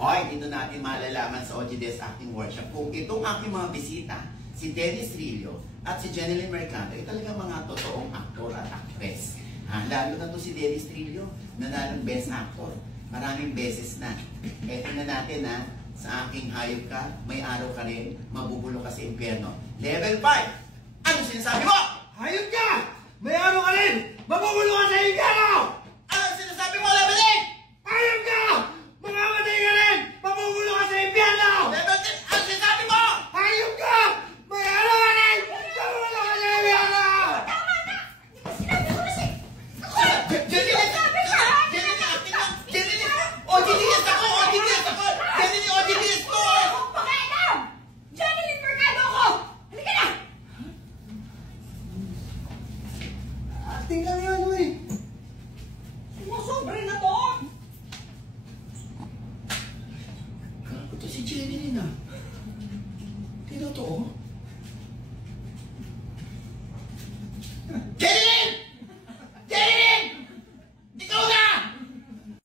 Hoy, dito natin malalaman sa OGDS Acting Workshop kung itong aking mga bisita, si Dennis Trillo at si Jeneline Mercado, ay talagang mga totoong aktor at actress. Lalo na to si Dennis Trillo, nanalong Best Actor. Maraming beses na. Tingnan natin sa aking hayop ka, may araw ka rin, mabubulo ka sa impyerno. Level 5! Ano sinasabi mo? Hayop ka! May araw ka rin! Mabubulo ka sa impyerno! Ano sinasabi mo, Level 8? Hayop ka! Mamamatay ka rin! Mabubulo ka sa impyerno! Level 10, ano sinasabi mo? Hayop ka! May araw ka rin! Mabubulo ka sa impyerno! Tama na! Di ba sinabi ko na siya? Jeneline! Jeneline, acting lang! Jeneline! OGDS ako! OGDS ako! Jeneline, OGDS ko! Huwag pakialam! Jeneline Mercado ako! Halika na! Acting lang yan, uy! Sumusobra na to! Gago to si Jeneline Di totoo?